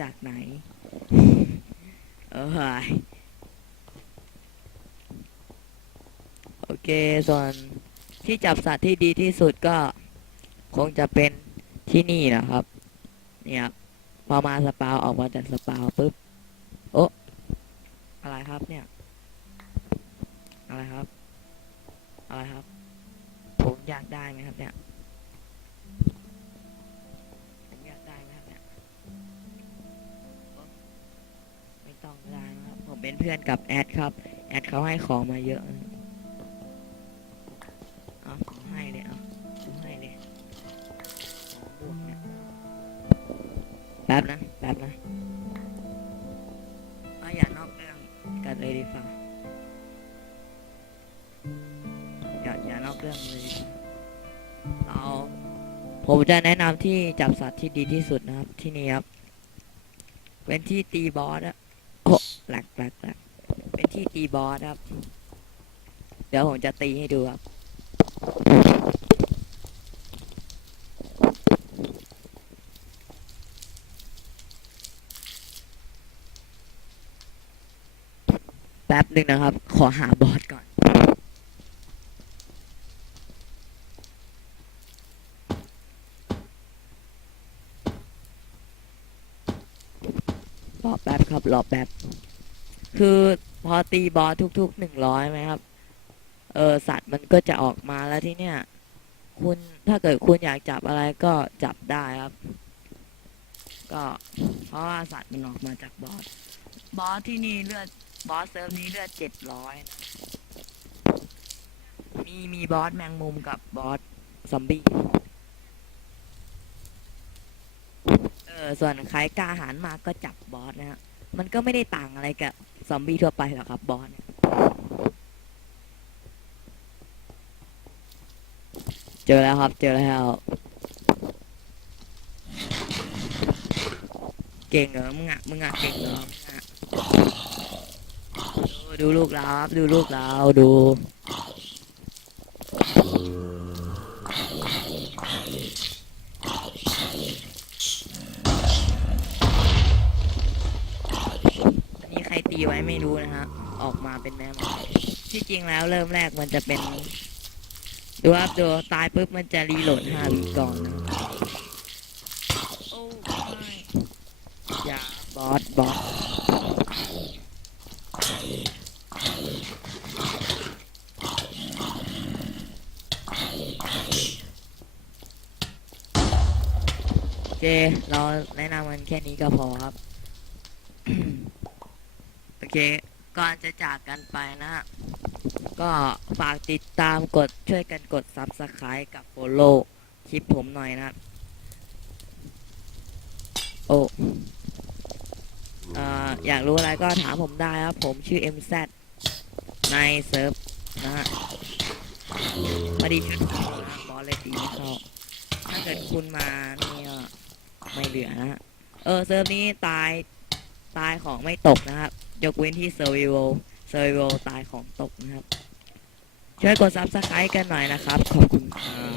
จากไหนเออหายโอเค ส่วนที่จับสัตว์ที่ดีที่สุดก็คงจะเป็นที่นี่นะครับ เนี่ยครับพอมาสปาวออกมาจากสปาวปุ๊บ โอะอะไรครับเนี่ย อะไรครับ อะไรครับ ผมอยากได้ไหมครับเนี่ย เป็นเพื่อนกับแอดครับ แอดเขาให้ของมาเยอะเอาผมให้เลยเอาผมให้เลยของบวกเนี่ยแป๊บนะแป๊บนะเอาอย่านอกเรื่องกันเลยดีกว่าอย่าอย่านอกเรื่องเลยเราผมจะแนะนำที่จับสัตว์ที่ดีที่สุดนะครับที่นี่ครับเป็นที่ตีบอสอะ โอ้หลักหลักหลักเป็นที่ตีบอสครับ เดี๋ยวผมจะตีให้ดูครับ แป๊บหนึ่งนะครับ ขอหาบอสก่อน รอแป๊บครับรอแป๊บคือพอตีบอสทุกๆหนึ่งร้อยไหมครับ เออสัตว์มันก็จะออกมาแล้วที่เนี่ย คุณถ้าเกิดคุณอยากจับอะไรก็จับได้ครับ ก็เพราะว่าสัตว์มันออกมาจากบอสบอสที่นี่เลือดบอสเซิร์ฟนี้เลือดเจ็ดร้อยนะมีมีบอสแมงมุมกับบอสซอมบี้ เออส่วนใครกล้าหาญมากก็จับบอสนะฮะ มันก็ไม่ได้ต่างอะไรกับซอมบี้ทั่วไปหรอกครับบอสเจอแล้วครับ เจอแล้วเก่งเหรอมึงอะมึงอะเก่งเหรอมึงอะดูดูลูกเราครับดูลูกเราดู อันนี้ใคร ตีไว้ไม่รู้นะฮะ ออกมาเป็นแม่หมาที่จริงแล้วเริ่มแรกมันจะเป็น ดูครับดูตายปุ๊บมันจะรีโหลดห้าวิก่อน โอ้ไม่อย่าบอสบอสโอเค เราแนะนำกันแค่นี้ก็พอครับ อเคก่อนจะจากกันไปนะฮะก็ฝากติดตามกดช่วยกันกด Subscribe กับ Follow คลิปผมหน่อยนะครับโอ้เอ่ออยากรู้อะไรก็ถามผมได้ครับ ผมชื่อ MZ ในเซิร์ฟนะฮะพอดีชุดเขานะบอสเลยตีไม่เข้าถ้าเกิดคุณมานี่ก็ไม่เหลือนะฮะเออเซิร์ฟนี้ตายตายของไม่ตกนะครับ ยกเว้นที่เซอร์วิโวเซอร์วิโวตายของตกนะครับ ช่วยกดซับสไครต์กันหน่อยนะครับ ขอบคุณครับ